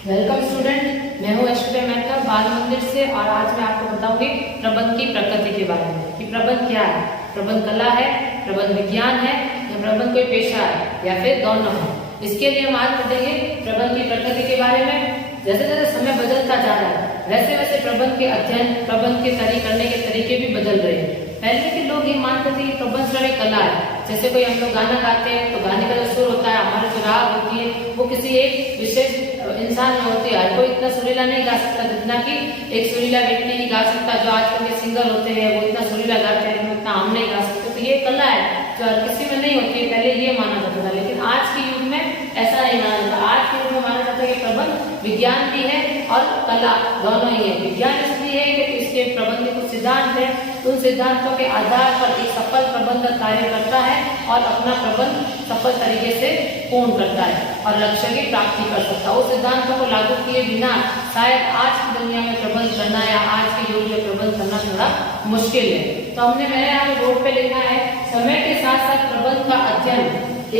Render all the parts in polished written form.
Welcome student, मैं हूँ ऐश्वर्या मेहता बाल मंदिर से और आज मैं आपको बताऊंगी प्रबंध की प्रकृति के बारे में कि प्रबंध क्या है। प्रबंध कला है, प्रबंध विज्ञान है या प्रबंध कोई पेशा है या फिर दोनों है। इसके लिए हम आज पढ़ेंगे प्रबंध की प्रकृति के बारे में। जैसे जैसे समय बदलता जा रहा है वैसे वैसे प्रबंध के अध्ययन, प्रबंध के करने के तरीके भी बदल रहे हैं। पहले के लोग ये मानते थे कि प्रबंध सिर्फ एक कला है। जैसे कोई हम लोग गाना गाते हैं तो गाने का जो सुर होता है, हमारी जो राग होती है वो किसी एक विशेष इंसान में होती है। कोई इतना सुरीला नहीं गा सकता जितना कि एक सुरीला व्यक्ति ही गा सकता। जो आजकल के सिंगर होते हैं वो इतना सुरीला गाते हैं, उतना हम नहीं गा सकते। तो ये कला है जो हर किसी में नहीं होती है, पहले ये माना जाता था। लेकिन आज के युग में ऐसा नहीं माना जाता। आज के युग में माना जाता है कि प्रबंध विज्ञान भी है और कला दोनों ही है। विज्ञान इसलिए है कि इसके प्रबंध के कुछ सिद्धांत है, उन सिद्धांतों के आधार पर एक सफल प्रबंधक कार्य करता है और अपना प्रबंध सफल तरीके से पूर्ण करता है और लक्ष्य की प्राप्ति कर सकता है। उस सिद्धांतों को लागू किए बिना शायद आज की दुनिया में प्रबंध करना या आज के युग में प्रबंध करना थोड़ा मुश्किल है। तो मैंने यहाँ बोर्ड पे लिखा है, समय के साथ साथ प्रबंध का अध्ययन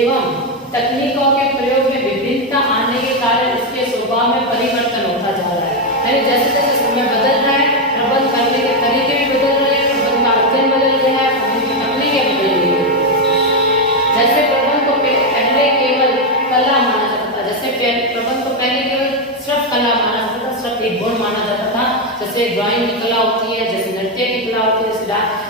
एवं तकनीकों के प्रयोग में विभिन्नता आने के कारण इसके स्वभाव में परिवर्तन होता जा रहा है। यानी जैसे जैसे समय बदल रहा है प्रबंध करने के तरीके भी बदल रहे हैं, प्रबंध का अध्ययन बदल गया है, प्रबंध की तकनीकें बदल रही है। जैसे प्रबंध को पहले केवल कला माना जाता था, जैसे प्रबंध को पहले केवल सिर्फ कला माना जाता था, सिर्फ एक गुण माना जाता था। जैसे ड्राइंग की कला होती है, जैसे नृत्य की कला होती है,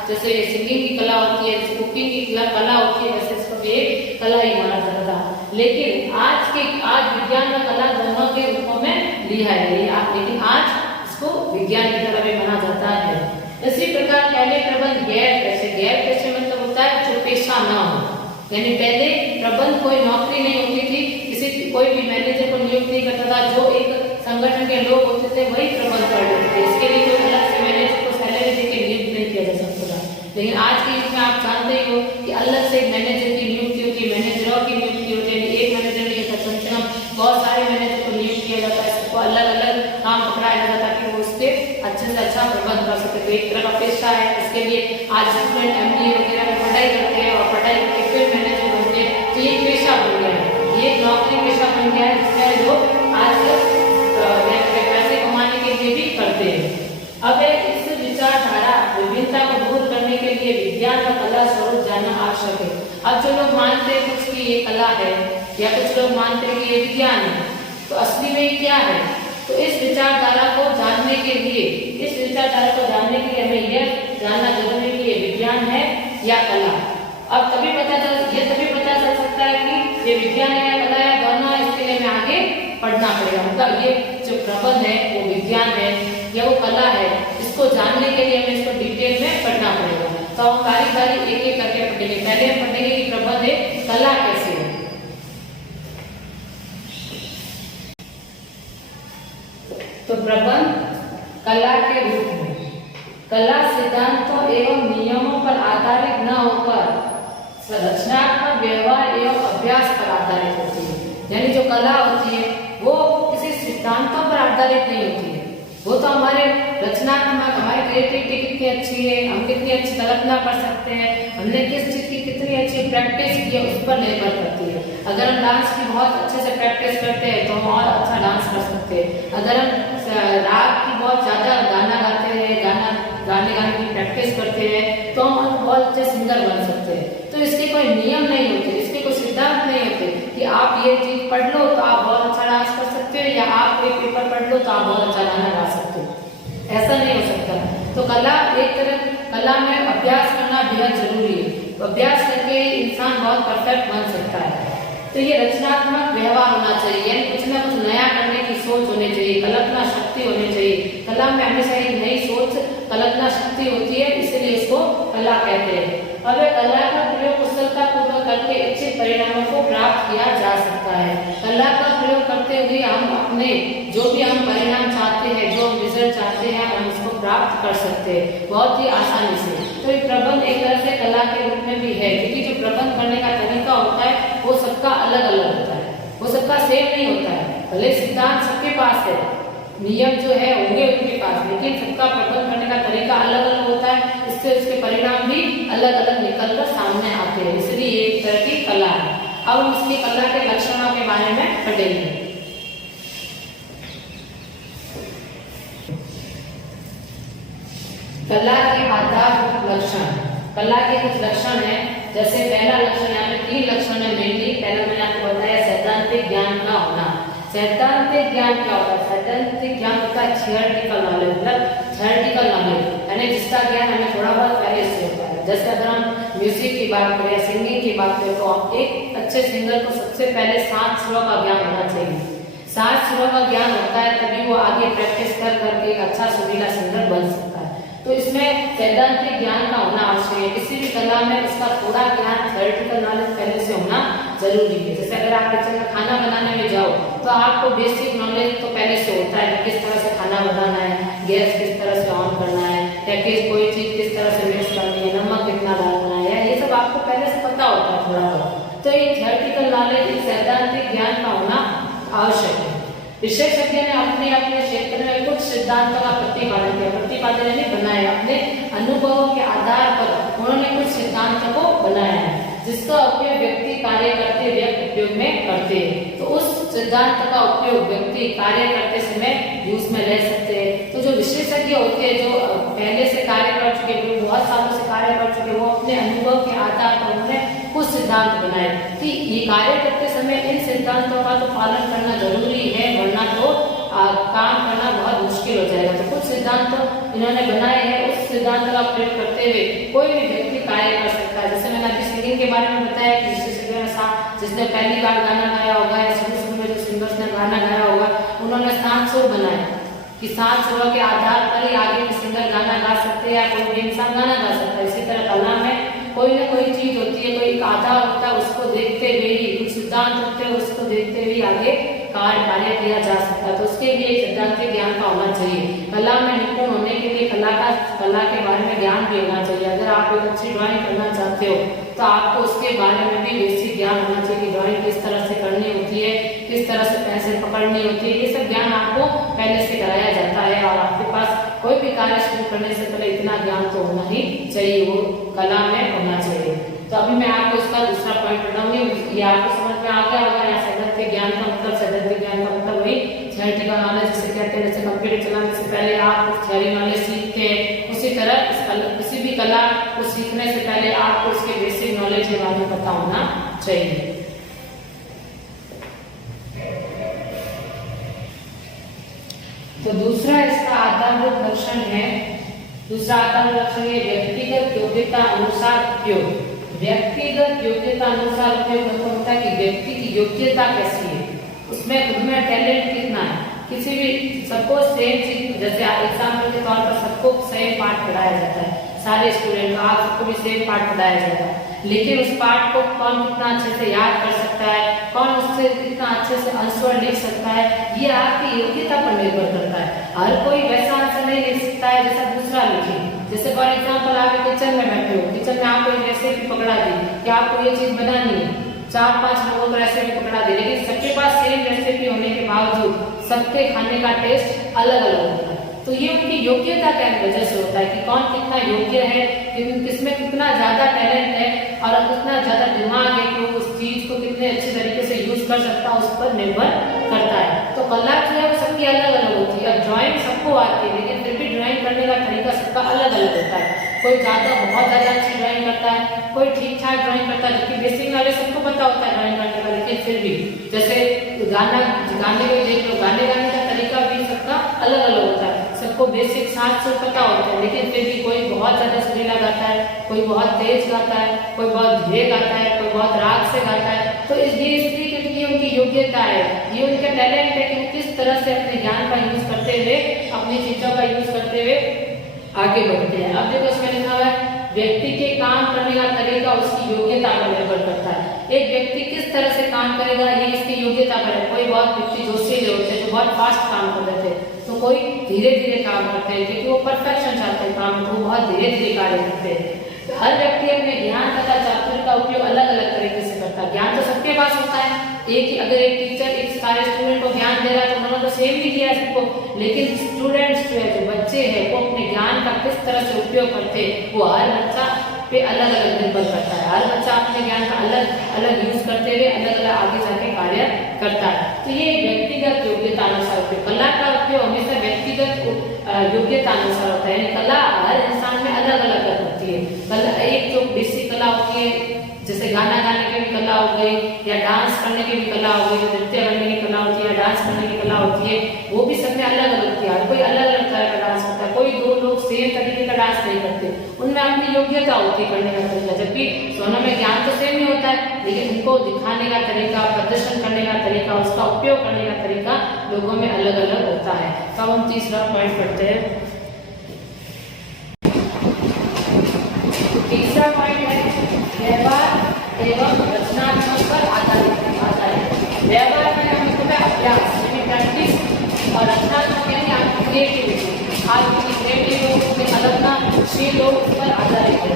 जैसे सिंगिंग की कला होती है, जैसे कुकिंग की कला होती है, वैसे इसको एक कला ही माना जाता था। लेकिन आज विज्ञान और कला दोनों के रूपों में लिया है, लेकिन आज इसको विज्ञान की तरह भी माना जाता है। इसी प्रकार पहले प्रबंध गैर पेशे मतलब होता है जो पेशा ना हो। यानी पहले प्रबंध कोई नौकरी नहीं होती थी, कोई भी मैनेजर को नियुक्त नहीं करता था। जो एक संगठन के लोग होते थे वही प्रबंध कर रहे थे। इसके लिए कोई अलग से मैनेजर को सैलरी देकर नियुक्त नहीं किया जा सकता था। लेकिन आज के युग में आप जानते ही हो कि अलग से एक मैनेजर की नियुक्ति होती है, मैनेजरों की नियुक्ति होती है। एक मैनेजर नहीं होता, बहुत सारे मैनेजर को नियुक्त किया जाता है। सबको अलग अलग काम पकड़ाया जाता है ताकि वो उसके अच्छे से अच्छा प्रबंध कर सके। तो एक तरह का पेशा है। इसके लिए आज स्टूडेंट MBA वगैरह में पढ़ाई करते हैं और पढ़ाई करके फिर मैनेजर बनते हैं। तो ये पेशा बन गया है, ये नौकरी पेशा बन गया है जिसमें लोग आज पैसे कमाने के लिए भी करते हैं। अब इस विचारधारा विभिन्नता को दूर करने के लिए विज्ञान का कला स्वरूप जानना आवश्यक है। अब जो लोग मानते हैं कुछ की ये कला है या कुछ लोग मानते हैं कि ये विज्ञान है, तो असली में क्या है? तो इस विचारधारा को जानने के लिए हमें यह जानना जरूरी है कि ये विज्ञान है या कला। अब तभी पता चल सकता है कि ये विज्ञान है या कला है, दोनों है। इसके लिए हमें आगे पढ़ना पड़ेगा। मतलब ये जो प्रबंध है वो विज्ञान है या वो कला है, इसको जानने के लिए हमें इसको डिटेल में पढ़ना पड़ेगा। तो हम बारी एक एक करके पढ़ेंगे। पहले हम पढ़ेंगे कि प्रबंध एक कला कैसे है। तो प्रबंध कला के रूप में कला सिद्धांतों एवं नियमों पर आधारित न होकर रचनात्मक व्यवहार एवं अभ्यास पर आधारित होती है। यानी जो कला होती है वो किसी सिद्धांतों पर आधारित नहीं होती है। वो तो हमारे रचनात्मक, हमारी क्रिएटिविटी कितनी अच्छी है, हम कितनी अच्छी कल्पना कर सकते हैं, हमने किस चीज की कितनी अच्छी प्रैक्टिस की है, उस पर निर्भर करती है। अगर हम डांस की बहुत अच्छे से प्रैक्टिस करते हैं तो हम और अच्छा डांस कर सकते हैं। अगर हम राग की बहुत ज्यादा गाना गाते हैं, गाने की प्रैक्टिस करते हैं तो हम बहुत अच्छे सिंगर बन सकते हैं। तो इसके कोई नियम नहीं होते, इसके कोई सिद्धांत नहीं होते कि आप ये चीज पढ़ लो तो आप बहुत अच्छा डांस कर सकते हो या आप एक पेपर पढ़ लो तो आप बहुत अच्छा गाना गा सकते हो। ऐसा नहीं हो सकता। तो कला में अभ्यास करना बेहद जरूरी है। अभ्यास करके इंसान बहुत परफेक्ट बन सकता है। तो ये रचनात्मक व्यवहार होना चाहिए, यानी कुछ ना कुछ नया करने की सोच होनी चाहिए, कल्पना शक्ति होनी चाहिए। कला में हमेशा एक नई सोच, कल्पना शक्ति होती है, इसलिए इसको कला कहते हैं। अब कला का प्रयोग कुशलता पूर्वक करके इच्छित परिणामों को प्राप्त किया जा सकता है। कला का प्रयोग करते हुए हम अपने जो भी हम परिणाम चाहते हैं, जो हम रिजल्ट चाहते हैं, हम उसको प्राप्त कर सकते हैं बहुत ही आसानी से। तो ये प्रबंध एक तरह से कला के रूप में भी है, क्योंकि जो प्रबंध करने का तरीका होता है वो सबका अलग अलग होता है, वो सबका सेम नहीं होता है। भले सिद्धांत सबके पास है, नियम जो है होंगे उनके पास, लेकिन सबका प्रबंध करने का तरीका अलग अलग होता है। इससे उसके परिणाम भी अलग अलग निकल कर सामने आते हैं, इसलिए ये एक तरह की कला है। अब हम इसकी कला के लक्षणों के बारे में पढ़ेंगे। कला के आधारभूत लक्षण। कला के कुछ लक्षण हैं, जैसे पहला लक्षण, यहाँ पे 3 लक्षण है मेनली। पहला मैंने आपको बताया सैद्धांतिक ज्ञान का होना। सैद्धांतिक ज्ञान क्या होता है? सैद्धांतिक ज्ञान होता है थियोरेटिकल नॉलेज, मतलब थियोरेटिकल नॉलेज, यानी जिसका ज्ञान हमें थोड़ा बहुत पहले से होता है। जैसे अगर हम म्यूजिक की बात करें या सिंगिंग की बात करें, तो एक अच्छे सिंगर को सबसे पहले 7 सुरों का ज्ञान होना चाहिए। 7 सुरों का ज्ञान होता है, तभी वो आगे प्रैक्टिस कर करके एक अच्छा सुरीला सिंगर बन सकता है। तो इसमें सैद्धांतिक ज्ञान का होना आवश्यक है। किसी भी कला में उसका थोड़ा ज्ञान, थियोरेटिकल नॉलेज पहले से होना जरूरी है। जैसे अगर आप किचन में खाना बनाने में जाओ, तो आपको बेसिक नॉलेज तो पहले से होता है कि किस तरह से खाना बनाना है, गैस किस तरह से ऑन करना है, या कोई चीज किस तरह से मिक्स करनी है, नमक कितना डालना है, ये सब आपको पहले से पता होता है थोड़ा बहुत। तो ये थियोरेटिकल नॉलेज, सैद्धांतिक ज्ञान का होना आवश्यक है। विशेषज्ञ ने अपने अपने क्षेत्र में कुछ सिद्धांतों का प्रतिपादन किया। प्रतिपादन यानी बनाया, अपने अनुभवों के आधार पर उन्होंने कुछ सिद्धांतों को बनाया है, जिसका उपयोग व्यक्ति कार्य करते व्यक्ति उपयोग में करते हैं। तो उस सिद्धांत का उपयोग व्यक्ति कार्य करते समय यूज में ले सकते हैं। तो जो विशेषज्ञ होते हैं, जो पहले से कार्य कर चुके, जो बहुत सालों से कार्य कर चुके, वो अपने अनुभव के आधार पर उन्होंने कुछ सिद्धांत बनाए कि ये कार्य करते समय इन सिद्धांतों का तो पालन करना जरूरी है, वरना तो काम करना बहुत मुश्किल हो जाएगा। तो कुछ सिद्धांत इन्होंने बनाए हैं, उस सिद्धांत का प्रयोग करते हुए कोई भी व्यक्ति कार्य कर सकता है। जैसे मैंने अभी सिंगिंग के बारे में बताया कि जिसने पहली बार गाना गाया होगा या शुरू में जो सिंगर्स ने गाना गाया होगा, उन्होंने 7 सुर बनाए कि 7 सुरों के आधार पर ही आगे के सिंगर गाना गा सकते हैं या कोई भी इंसान गाना गा सकता है। इसी तरह कला में कोई ना कोई चीज होती है, कोई एक आधार होता है, उसको देखते हुए ही, कुछ सिद्धांत होते हैं, उसको देखते हुए आगे कार्य किया जा सकता है। तो उसके लिए सैद्धांतिक ज्ञान का होना चाहिए। कला में निपुण होने के लिए कला के बारे में ज्ञान भी होना चाहिए। अगर आप एक अच्छी ड्राइंग करना चाहते हो, तो आपको उसके बारे में भी बेसिक ज्ञान होना चाहिए कि ड्राइंग किस तरह से करनी होती है, किस तरह से पेंसिल पकड़नी होती है। ये सब ज्ञान आपको पहले से कराया जाता है, और आपके पास कोई भी कार्य शुरू करने से पहले इतना ज्ञान तो होना ही चाहिए, वो कला में होना चाहिए। तो अभी मैं आपको इसका दूसरा पॉइंट बताऊंगी, ये आपको समझ में आ गया होगा। यहाँ सैद्धांतिक ज्ञान का मतलब, सैद्धांतिक ज्ञान का मतलब वही थियोरेटिकल नॉलेज जिसे कहते हैं। जैसे कंप्यूटर चलाने से पहले आप थियोरी नॉलेज सीखते हैं, उसी तरह किसी भी कला को सीखने से पहले आपको उसके बेसिक नॉलेज के बारे में पता होना चाहिए। तो दूसरा इसका आधारभूत लक्षण है, दूसरा आधारभूत लक्षण है व्यक्तिगत योग्यता अनुसार उपयोग। व्यक्तिगत योग्यता अनुसार उपयोग मतलब होता है कि व्यक्ति की योग्यता कैसी है, उसमें खुद में टैलेंट कितना है। किसी भी सबको सेम चीज, जैसे एग्जाम्पल के तौर पर सबको सेम पाठ पढ़ाया जाता है, सारे स्टूडेंट को, आप सबको भी सेम पाठ पढ़ाया जाता है, लेकिन उस पाठ को कौन कितना अच्छे से याद कर सकता है, कौन उससे कितना अच्छे से आंसर लिख सकता है, ये आपकी योग्यता पर निर्भर करता है। हर कोई वैसा आंसर नहीं लिख सकता है जैसा दूसरा लिखे। जैसे फॉर एग्जाम्पल आप किचन में बैठे हो, किचन में आपको एक रेसिपी पकड़ा दी कि आपको ये चीज बनानी है, 4-5 लोगों को रेसिपी पकड़ा दी, लेकिन सबके पास सेम रेसिपी होने के बावजूद सबके खाने का टेस्ट अलग अलग होता है। तो ये उनकी योग्यता की वजह से होता है कि कौन कितना योग्य है, किसमें कितना ज्यादा टैलेंट है और कितना ज्यादा दिमाग है कि वो उस चीज को कितने अच्छे तरीके से यूज कर सकता है, उस पर निर्भर करता है। तो कला जो है वो सबकी अलग अलग होती है। अब ड्राइंग सबको आती है, लेकिन फिर भी ड्राइंग करने का तरीका सबका अलग अलग होता है। कोई बहुत ज्यादा अच्छी ड्राइंग करता है, कोई ठीक ठाक ड्राइंग करता है, जबकि बेसिक नॉलेज सबको पता होता है ड्राइंग करने का, लेकिन फिर भी जैसे गाने को देख लो, गाने गाने का तरीका भी सबका अलग अलग होता है। सबको बेसिक 7 सुर पता होता है, लेकिन फिर भी कोई बहुत ज्यादा सुरीला गाता है, कोई बहुत तेज गाता है, कोई बहुत धीरे गाता है, कोई बहुत राग से गाता है। तो इसलिए क्योंकि उनकी योग्यता है, ये उनका टैलेंट है कि किस तरह से अपने ज्ञान का यूज करते हुए, अपनी चीजों का यूज करते हुए आगे बढ़ते हैं। अब देखो इसमें लिखा हुआ है व्यक्ति के काम करने का तरीका उसकी योग्यता पर निर्भर करता है। एक व्यक्ति किस तरह से काम करेगा ये इसकी योग्यता पर है। कोई बहुत व्यक्ति जोशीले होते हैं, जो बहुत फास्ट काम कर देते हैं, तो कोई धीरे धीरे काम करते हैं क्योंकि वो परफेक्शन चाहते हैं काम, तो वो बहुत धीरे धीरे कार्य करते हैं। तो हर व्यक्ति अपने ज्ञान तथा चातुर्य का उपयोग अलग अलग तरीके से करता है। ज्ञान तो सबके पास होता है, अगर एक टीचर एक सारे स्टूडेंट को ज्ञान दे रहा है तो उन्होंने तो सेम नहीं दिया सबको, लेकिन स्टूडेंट्स जो है, जो बच्चे हैं, वो अपने ज्ञान का किस तरह से उपयोग करते हैं वो हर बच्चा पे अलग अलग निर्भर करता है। हर बच्चा अपने ज्ञान का अलग अलग यूज करते हुए अलग अलग आगे जाके कार्य करता है। तो ये व्यक्तिगत योग्यता अनुसार उपयोग, कला का उपयोग हमेशा व्यक्तिगत योग्यता अनुसार होता है। यानी कला हर इंसान में अलग अलग होती है। कला एक जो बेसिक कला होती है, जैसे गाना गाने की भी कला हो गई, या डांस करने की भी कला हो गई, नृत्य करने की कला होती है, डांस करने की कला होती है, वो भी सब में अलग अलग होती है। कोई अलग अलग तरह का डांस करता है, कोई दो लोग सेम तरीके का डांस नहीं करते, उनमें अपनी योग्यता होती है करने का तरीका। जबकि दोनों में ज्ञान तो सेम ही होता है, लेकिन उनको दिखाने का तरीका, प्रदर्शन करने का तरीका, उसका उपयोग करने का तरीका लोगों में अलग अलग होता है। तो अब हम तीसरा पॉइंट पढ़ते हैं। तीसरा पॉइंट है व्यवहार एवं रचनात्मक पर आधारित है। व्यवहार में हम इसको अभ्यास यानी प्रैक्टिस, और रचनात्मक यानी आपकी क्रिएटिविटी, आपकी क्रिएटिविटी कल्पनाशील हो, उस पर आधारित है।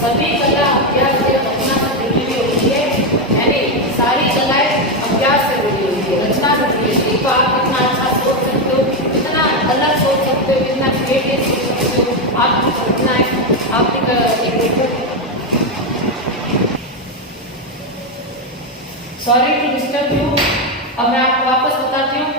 सभी कला अभ्यास से रचना से जुड़ी हुई होती है, यानी सारी कलाएं अभ्यास से जुड़ी हुई है, रचना से जुड़ी हुई है। तो आप कितना अच्छा सोच सकते हो, कितना अलग सोच सकते हो, कितना क्रिएटिव सोच सकते हो, आप कितना आप सॉरी टू डिस्टर्ब यू। अब मैं आपको वापस बताती हूँ।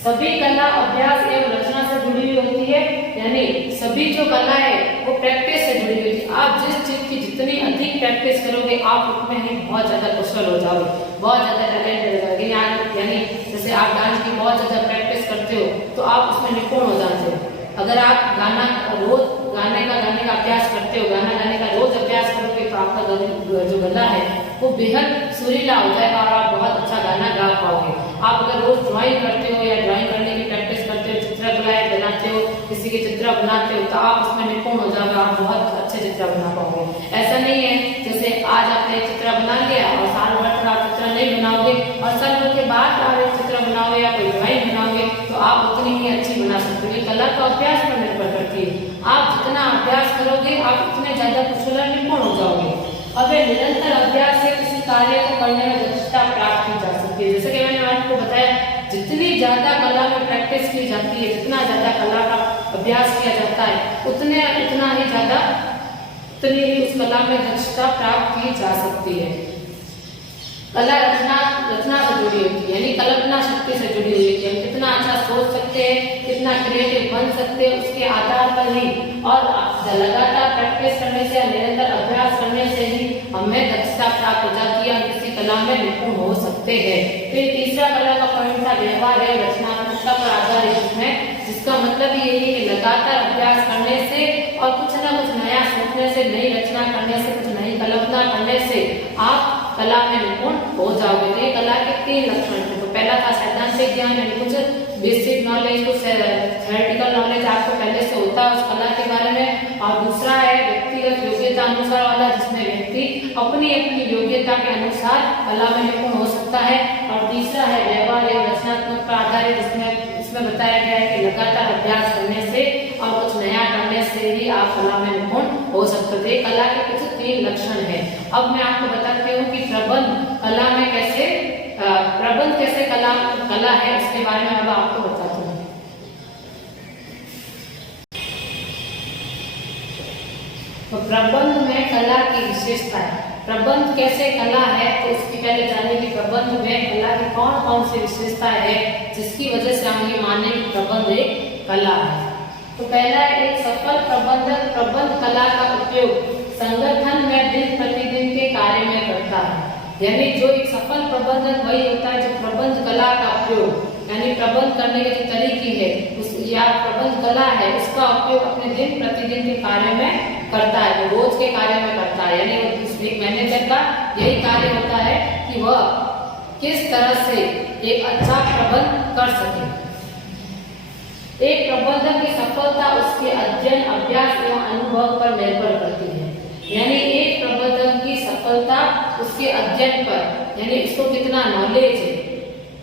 सभी कला अभ्यास एवं रचना से जुड़ी हुई होती है, यानी सभी जो कला है वो प्रैक्टिस से जुड़ी हुई है। आप जिस चीज की जितनी अधिक प्रैक्टिस करोगे, आप उसमें ही बहुत ज्यादा कुशल हो जाओगे, बहुत ज्यादा टैलेंटेड हो जाओगे। यानी जैसे आप डांस की बहुत ज्यादा प्रैक्टिस करते हो तो आप उसमें निपुण हो जाते हो। अगर आप रोज गाने का अभ्यास करते हो, गाना गाने का रोज अभ्यास करोगे, तो आपका जो गला है वो बेहद सुरीला हो जाएगा और आप बहुत अच्छा गाना गा पाओगे। आप अगर रोज ड्राइंग करते हो या ड्राइंग करने की प्रैक्टिस करते हो, चित्रकलाएं बनाते हो, किसी के चित्र बनाते हो, तो आप उसमें निपुण हो जाओगे, आप बहुत अच्छे चित्र बना पाओगे। ऐसा नहीं है जैसे आज आपने चित्र बना लिया और साल भर तक आप चित्र नहीं बनाओगे, और साल भर के बाद आप एक चित्र बनाओगे या कोई ड्राइंग बनाओगे, तो आप उतनी ही अच्छी बना सकते हो। ये कला तो अभ्यास पर निर्भर करती है। आप जितना अभ्यास करोगे, आप उतने ज्यादा कुशल और निपुण हो जाओगे। अब निरंतर अभ्यास से किसी कार्य को करने में दक्षता प्राप्त की जा सकती है। जैसे कि मैंने आपको बताया, जितनी ज्यादा कला में प्रैक्टिस की जाती है, जितना ज्यादा कला का अभ्यास किया जाता है, उतनी ही उस कला में दक्षता प्राप्त की जा सकती है। कला रचना से जुड़ी होती है, यानी कल्पना शक्ति से जुड़ी हुई है। हम कितना अच्छा सोच सकते हैं, कितना क्रिएटिव बन सकते हैं, उसके आधार पर ही और लगातार प्रैक्टिस करने से, निरंतर अभ्यास करने से ही हमें दक्षता प्राप्त हो जाती है, हम किसी कला में निपुण हो सकते हैं। तो ये तीसरा कला का पॉइंट था व्यवहार एवं रचनात्मकता पर आधारित है, जिसका मतलब यही है कि लगातार अभ्यास करने से और कुछ ना कुछ नया सोचने से, नई रचना करने से, कुछ नई कल्पना करने से आप कला में निपुण हो जाओगे। तो ये कला के 3 लक्षण थे। तो पहला था सैद्धांतिक ज्ञान, यानी कुछ बेसिक नॉलेज, कुछ थ्योरेटिकल नॉलेज आपको पहले से होता है उस कला के बारे में। और दूसरा है व्यक्तिगत योग्यता अनुसार वाला, जिसमें व्यक्ति अपनी अपनी योग्यता के अनुसार कला में निपुण हो सकता है। और तीसरा है व्यवहार एवं रचनात्मक पर आधारित, इसमें बताया गया है कि लगातार अभ्यास करने से और कुछ नया करने से ही आप कला में निपुण हो सकते थे। कला के कुछ 3 लक्षण है। अब मैं आपको बताती हूँ कि प्रबंध कला में कैसे कला है, इसके बारे में अब आपको बताती हूँ। तो प्रबंध में कला की विशेषता है। प्रबंध कैसे कला है, तो उसकी पहले जाने की प्रबंध में कला की कौन कौन सी विशेषता है, जिसकी वजह से हम ये माने कि प्रबंध एक कला है। तो पहला एक सफल प्रबंधक प्रबंध कला का उपयोग संगठन में दिन प्रतिदिन के कार्य में करता है। यानी जो एक सफल प्रबंधक वही होता है जो प्रबंध कला का उपयोग, यानी प्रबंध करने के जो तरीके है या प्रबंध कला है, उसका उपयोग अपने दिन प्रतिदिन के कार्य में करता है, वो रोज के कार्य में करता है। यानी एक मैनेजर का यही कार्य होता है कि वह किस तरह से एक अच्छा प्रबंध कर सके। एक प्रबंधक की सफलता उसके अध्ययन, अभ्यास एवं अनुभव पर निर्भर करती है। यानी एक प्रबंधक की सफलता उसके अध्ययन पर, यानी उसको कितना नॉलेज है,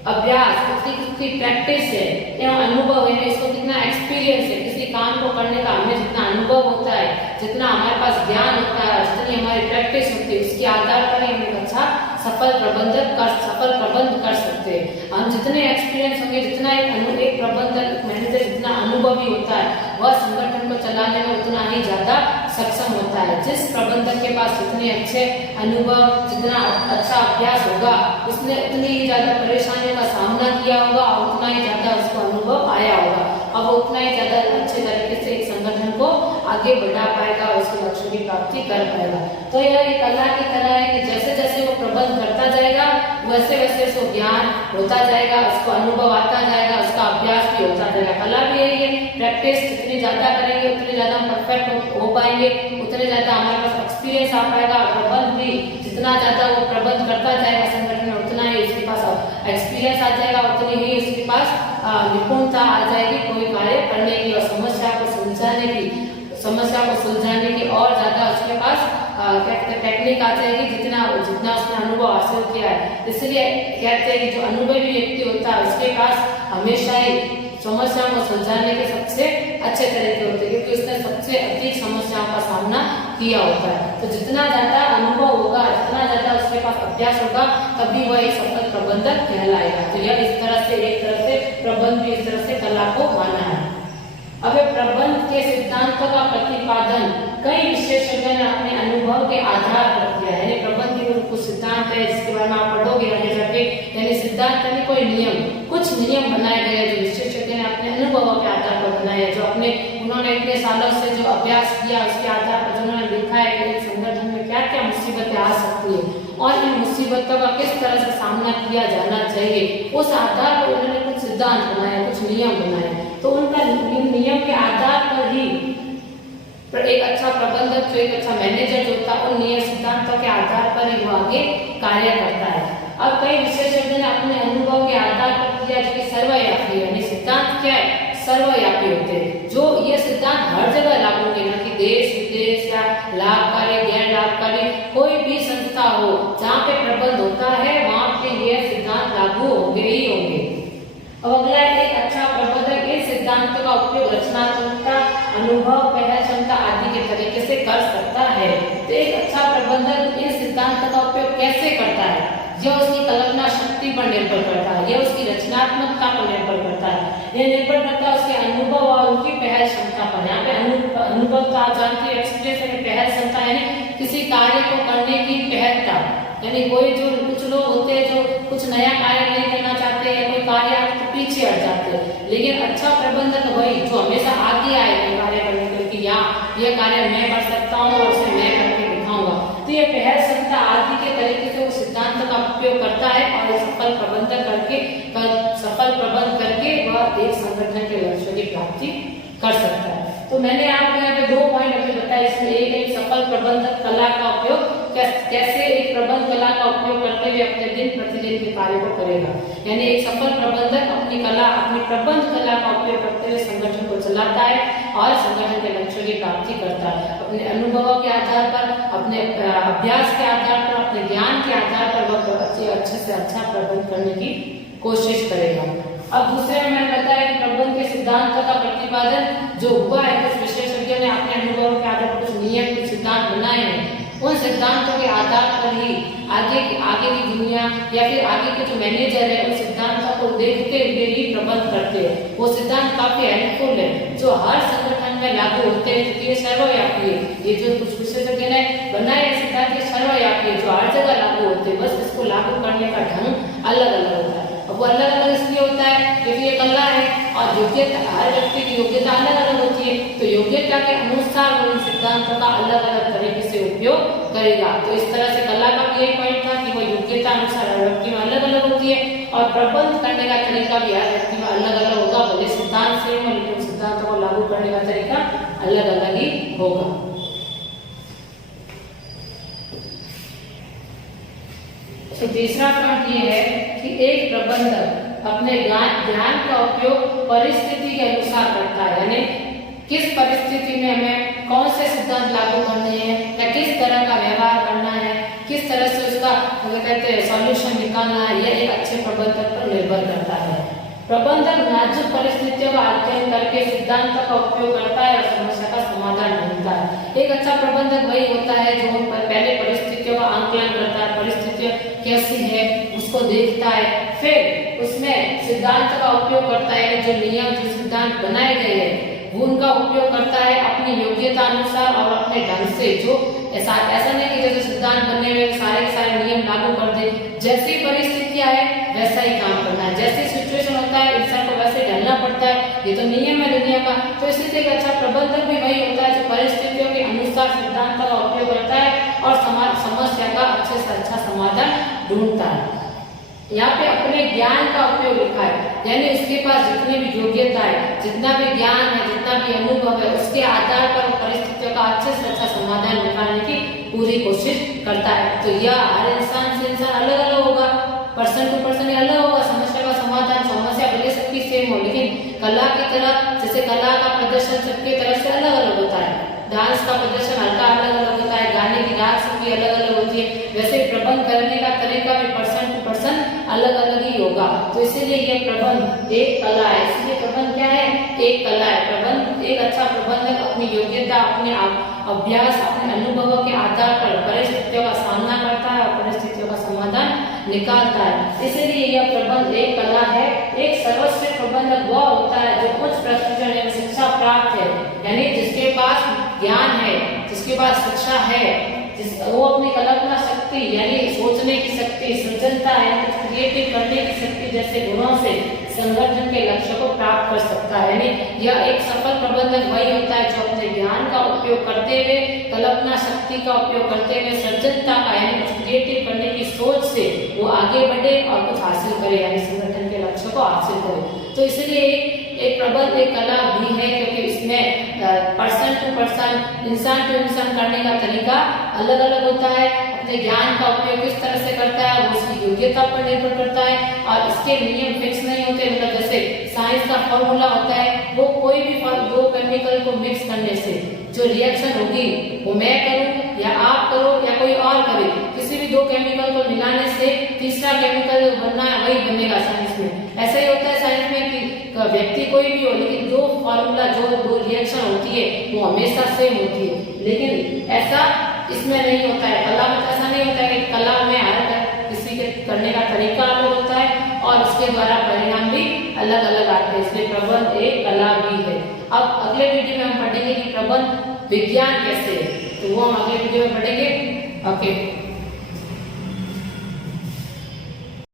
अभ्यास, उसकी कितनी प्रैक्टिस है, एवं अनुभव है, इसको कितना एक्सपीरियंस है, किसी काम को करने का हमें जितना अनुभव होता है, जितना हमारे पास ज्ञान होता है, जितनी हमारी प्रैक्टिस होती है, उसके आधार पर हम एक अच्छा सफल प्रबंध कर सकते हैं। हम जितने एक्सपीरियंस होंगे, जितना एक प्रबंधक मैनेजर जितना अनुभवी होता है, वह संगठन को चलाने में उतना ही ज्यादा सक्षम होता है। जिस प्रबंधक के पास जितने अच्छे अनुभव, जितना अच्छा अभ्यास होगा, उसने उतनी ही ज्यादा परेशानियों का सामना किया होगा और उतना ही ज्यादा उसको अनुभव आया होगा, अब उतना ही ज्यादा आगे बढ़ा पाएगा, उसके लक्ष्य की प्राप्ति कर पाएगा। तो यह एक कला की तरह है कि जैसे जैसे वो प्रबंध करता जाएगा वैसे वैसे उसको ज्ञान होता जाएगा, उसको अनुभव आता जाएगा, उसका अभ्यास भी होता जाएगा। कला भी यही है, प्रैक्टिस जितनी ज्यादा करेंगे उतने ज्यादा परफेक्ट हो पाएंगे, उतने ज्यादा हमारे पास एक्सपीरियंस आ पाएगा। प्रबंध भी जितना ज्यादा वो प्रबंध करता जाएगा संगठन में उतना ही उसके पास एक्सपीरियंस आ जाएगा, उतनी ही उसके पास निपुणता आ जाएगी कोई कार्य करने की और समस्या को सुलझाने की और ज्यादा उसके पास टेक्निक आ जाएगी जितना उसने अनुभव हासिल किया है। इसलिए कहते हैं कि जो अनुभवी व्यक्ति होता है उसके पास हमेशा ही समस्याओं को सुलझाने के सबसे अच्छे तरीके होते हैं, क्योंकि उसने सबसे अधिक समस्याओं का सामना किया होता है। तो जितना ज्यादा अनुभव होगा, जितना ज्यादा उसके पास अभ्यास होगा, तभी वह एक सफल प्रबंधक कहलाएगा। तो यह इस तरह से एक तरह से प्रबंध भी इस तरह से कला को माना है। अब प्रबंध के सिद्धांतों का प्रतिपादन कई विशेषज्ञों ने अपने अनुभव के आधार पर किया है। यानी प्रबंध के कुछ सिद्धांत है जिसके बारे में आप पढ़ोगे आगे जाके। यानी सिद्धांत यानी कोई नियम, कुछ नियम बनाए गए जो विशेषज्ञ ने अपने अनुभवों के आधार पर बनाए हैं, जो उन्होंने इतने सालों से जो अभ्यास किया उसके आधार पर उन्होंने लिखा है कि संगठन में क्या क्या मुसीबतें आ सकती है और इन मुसीबतों का किस तरह से सामना किया जाना चाहिए, उस आधार पर उन्होंने कुछ सिद्धांत बनाए, कुछ नियम बनाए। तो उनका नियम के आधार पर ही एक अच्छा प्रबंधक, जो एक अच्छा मैनेजर जो होता है, उन नियम सिद्धांतों के आधार पर ही वो आगे कार्य करता है। अब कई विशेषज्ञों ने अपने अनुभव के आधार पर किया जो कि सर्वव्यापी है। यानी सिद्धांत क्या है? सर्वव्यापी होते हैं, जो ये सिद्धांत हर जगह लागू होंगे, ना कि देश विदेश या लाभकारी गैर लाभकारी कोई भी संस्था हो जहाँ पे प्रबंध होता है वहाँ पे ये सिद्धांत लागू होंगे ही होंगे। अब अगला एक अच्छा प्रबंधक इन सिद्धांतों का उपयोग रचनात्मकता, अनुभव, पहल क्षमता आदि के तरीके से कर सकता है। तो एक अच्छा प्रबंधक इन सिद्धांतों का उपयोग कैसे करता है? यह उसकी कल्पना शक्ति पर निर्भर करता है, यह उसकी रचनात्मकता पर निर्भर करता है, यह निर्भर करता है उसके अनुभव और उनकी पहल क्षमता पर। यहाँ पे अनुभव तो आप जानते हैं, एक्सपीरियंस है, पहल क्षमता यानी किसी कार्य को करने की पहलता। यानी कोई जो कुछ लोग होते हैं जो कुछ नया कार्य नहीं करना चाहते या कोई कार्य तो पीछे हट जाते हैं, लेकिन अच्छा प्रबंधक वही जो हमेशा आगे आए कार्य करने के लिए, यहाँ यह कार्य मैं कर सकता हूँ और उसे मैं करके दिखाऊंगा। तो ये पहल क्षमता आदि के तरीके से वो सिद्धांत का उपयोग करता है और सफल प्रबंध करके वह एक संगठन के लक्ष्य की प्राप्ति कर सकता है। तो मैंने आपको यहाँ पे 2 पॉइंट अभी बताए, इसमें एक सफल प्रबंधक कला का उपयोग कैसे एक प्रबंध कला का उपयोग करते हुए अपने दिन प्रतिदिन के कार्य को करेगा। यानी एक सफल प्रबंधक अपनी प्रबंध कला का उपयोग करते हुए संगठन को चलाता है और संगठन के लक्ष्यों की प्राप्ति करता है। अपने अनुभवों के आधार पर, अपने अभ्यास के आधार पर, अपने ज्ञान के आधार पर वह अच्छे से अच्छा प्रबंध करने की कोशिश करेगा। अब दूसरे में मैंने बताया कि प्रबंध के सिद्धांतों का प्रतिपादन जो हुआ है, कुछ विशेषज्ञों ने अपने अनुभव के आधार पर कुछ नियम, कुछ सिद्धांत बनाए हैं। उन सिद्धांतों के आधार पर ही आगे की दुनिया या फिर आगे के जो मैनेजर है उन सिद्धांतों को देखते हुए ही प्रबंध करते हैं। वो सिद्धांत काफी हेल्पफुल है जो हर संगठन में लागू होते हैं, क्योंकि ये सर्वव्यापी है। ये जो कुछ विशेषज्ञ ने बनाए सिद्धांत ये सर्वव्यापी है, जो हर जगह लागू होते हैं, बस इसको लागू करने का ढंग अलग अलग होता है। अब वो अलग अलग इसलिए होता है क्योंकि ये कला है और योग्यता, हर व्यक्ति की योग्यता अलग अलग होती है, तो योग्यता के अनुसार वो इन सिद्धांतों का अलग अलग तरीके से उपयोग करेगा। तो इस तरह से कला का भी एक पॉइंट था कि वो योग्यता अनुसार हर व्यक्ति में अलग अलग होती है और प्रबंध करने का तरीका भी हर व्यक्ति में अलग अलग होगा। भले सिद्धांत सेम हो लेकिन सिद्धांतों को लागू करने का तरीका अलग अलग ही होगा। तो तीसरा पॉइंट ये है कि एक प्रबंधक अपने ज्ञान का उपयोग परिस्थिति के अनुसार करता है। यानी किस परिस्थिति में हमें कौन से सिद्धांत लागू करने हैं या किस तरह का व्यवहार करना है, किस तरह से उसका कहते हैं सॉल्यूशन निकालना है, यह एक अच्छे प्रबंधक पर निर्भर करता है। प्रबंधक नाजुक परिस्थितियों का अध्ययन करके सिद्धांतों का उपयोग करता है और समस्या का समाधान ढूंढता है। एक अच्छा प्रबंधक वही होता है जो पहले परिस्थितियों का आंकलन करता है, परिस्थितियां कैसी है उसको देखता है, फिर उसमें सिद्धांत का उपयोग करता है। जो नियम, जो सिद्धांत बनाए गए हैं वो उनका उपयोग करता है अपनी योग्यता अनुसार और अपने ढंग से। जो ऐसा नहीं कि जैसे सिद्धांत बनने में सारे के सारे नियम लागू कर दे, जैसी परिस्थितियां है वैसा ही काम करना है, जैसी सिचुएशन होता है इंसान को वैसे ढलना पड़ता है। ये तो नियम है दुनिया का। तो इसलिए एक अच्छा प्रबंधक भी वही होता है जो परिस्थिति ढूंढता है। यहाँ पे अपने ज्ञान का उपयोग लिखा है, यानी उसके पास जितनी भी योग्यता है, जितना भी ज्ञान है, जितना भी अनुभव है, उसके आधार पर परिस्थितियों का अच्छे से अच्छा समाधान निकालने की पूरी कोशिश करता है। तो यह हर इंसान से इंसान अलग अलग होगा, पर्सन टू पर्सन अलग होगा। समस्या का समाधान, समस्या भले सबकी सेम हो, लेकिन कला की तरह, जैसे कला का प्रदर्शन सबके तरफ से अलग अलग होता है, डांस का प्रदर्शन हल्का अलग अलग होता है, गाने की राग सबकी अलग अलग होती है, वैसे प्रबंध करने का तरीका भी पर्सन टू पर्सन अलग अलग ही होगा। तो इसीलिए यह प्रबंध एक कला है। इसलिए प्रबंध क्या है? एक कला है। प्रबंध, एक अच्छा प्रबंधक अपनी योग्यता, अपने अभ्यास, अपने अनुभवों के आधार पर परिस्थितियों का सामना करता है और परिस्थितियों का समाधान निकालता है। इसलिए यह प्रबंध एक कला है। एक सर्वश्रेष्ठ प्रबंधक वह होता है जो उच्च प्रशिक्षण एवं शिक्षा प्राप्त है, यानी जिसके पास ज्ञान है, जिसके पास शिक्षा है, वो अपनी कल्पना शक्ति यानी सोचने की शक्ति, सृजनता है, क्रिएटिव करने की शक्ति जैसे गुणों से संगठन के लक्ष्य को प्राप्त कर सकता है। यानी यह एक सफल प्रबंधक वही होता है जो अपने ज्ञान का उपयोग करते हुए, कल्पना शक्ति का उपयोग करते हुए, सृजनता का यानी कुछ क्रिएटिव करने की सोच से वो आगे बढ़े और कुछ हासिल करे, यानी संगठन के लक्ष्य को हासिल करे। तो इसलिए एक प्रबंध एक कला भी है, क्योंकि इसमें पर्सन टू पर्सन, इंसान टू इंसान करने का तरीका अलग अलग होता है। अपने ज्ञान का उपयोग किस तरह से करता है वो उसकी योग्यता पर निर्भर करता है, और इसके नियम फिक्स नहीं होते। मतलब जैसे साइंस का फॉर्मूला होता है, वो कोई भी दो केमिकल को मिक्स करने से जो रिएक्शन होगी वो मैं करूं या आप करो या कोई और करे, किसी भी दो केमिकल को मिलाने से तीसरा केमिकल बनना है वही बनेगा साइंस में। ऐसा ही होता है साइंस में कि व्यक्ति कोई भी हो, लेकिन जो फॉर्मूला, जो दो रिएक्शन होती है वो हमेशा सेम होती है, लेकिन ऐसा इसमें नहीं होता है। कला में ऐसा नहीं होता है कि कला में हर किसी के करने का तरीका अलग होता है और उसके द्वारा परिणाम भी अलग अलग आते हैं। इसलिए प्रबंध एक कला भी है। अब अगले वीडियो में हम पढ़ेंगे कि प्रबंध विज्ञान कैसे है, तो वो हम अगले वीडियो में पढ़ेंगे। ओके।